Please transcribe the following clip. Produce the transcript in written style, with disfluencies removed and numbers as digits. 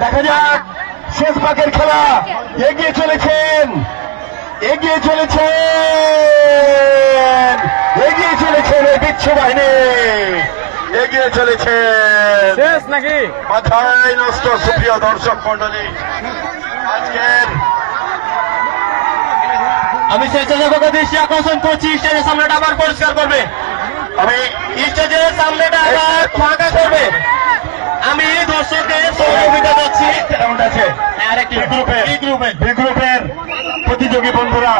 দেখা যাক শেষ পাকের খেলা। এগিয়ে চলেছেন, এগিয়ে চলেছেন, এগিয়ে চলেছেন এই বিচ্ছু বাহিনী, এগিয়ে চলেছেন। শেষ নাকি মাথায় নষ্ট। সুপ্রিয় দর্শক মন্ডলী, আজকের আমি স্বেচ্ছাসেবকের দৃষ্টি আকর্ষণ করছি, স্টেজের সামনেটা আবার পরিষ্কার করবে। আমি স্টেজের সামনেটা আবার ফাঁকা করবে। আমি দর্শকদের সহযোগিতা করছি। রাউন্ড আছে আরেকটি বি গ্রুপের প্রতিযোগী বন্ধুরা।